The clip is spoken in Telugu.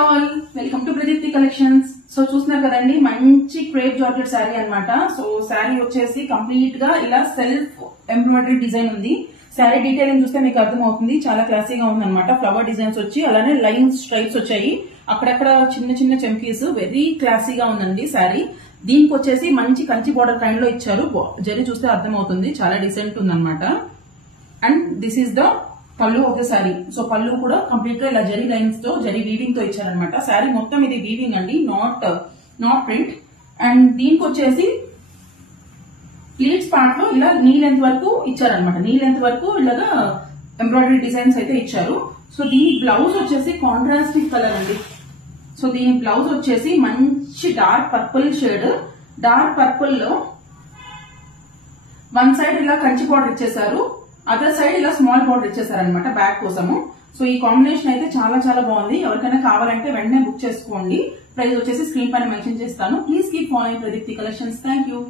All welcome to Pradeepti collections. So చూస్తున్నారు కదండి, మంచి క్రేప్ జార్జెట్ శారీ అన్నమాట. సో శారీ వచ్చేసి కంప్లీట్ గా ఇలా సెల్ఫ్ ఎంబ్రాయిడరీ డిజైన్ ఉంది. శారీ డీటెయిలింగ్ చూస్తే మీకు అర్థమవుతుంది, చాలా క్లాసీగా ఉందన్నమాట. ఫ్లవర్ డిజైన్స్ వచ్చి అలానే లైన్స్ స్ట్రైప్స్ వచ్చాయి, అక్కడక్కడ చిన్న చిన్న చెంకీస్, వెరీ క్లాసీగా ఉందండి శారీ. దీనికి వచ్చేసి మంచి కంచి బోర్డర్ కైండ్ లో ఇచ్చారు. జరీ చూస్తే అర్థమవుతుంది, చాలా డీసెంట్ ఉందన్నమాట. అండ్ దిస్ ఈస్ ద పళ్ళు ఆఫ్ ద శారీ. సో పళ్ళు కూడా కంప్లీట్ గా ఇలా జరీ లైన్స్ తో, జరీ వీవింగ్ తో ఇచ్చారనమాట. శారీ మొత్తం ఇది వీవింగ్ అండి, నాట్ ప్రింట్. అండ్ దీనికి వచ్చేసి ప్లీట్స్ పార్ట్ లో ఇలా నీ లెంత్ వరకు ఇచ్చారనమాట. నీ లెంత్ వరకు ఇలాగా ఎంబ్రాయిడరీ డిజైన్స్ అయితే ఇచ్చారు. సో దీని బ్లౌజ్ వచ్చేసి కాంట్రాస్టింగ్ కలర్ అండి. సో దీని బ్లౌజ్ వచ్చేసి మంచి dark purple shade. Dark purple లో వన్ సైడ్ ఇలా కంచి బార్డర్ ఇచ్చేసారు, అదర్ సైడ్ ఇలా స్మాల్ బార్డర్ ఇచ్చేసారనమాట బ్యాక్ కోసము. సో ఈ కాంబినేషన్ అయితే చాలా చాలా బాగుంది. ఎవరికైనా కావాలంటే వెంటనే బుక్ చేసుకోండి. ప్రైస్ వచ్చేసి స్క్రీన్ పైన మెన్షన్ చేస్తాను. Please keep following Pradeepti collections. Thank you.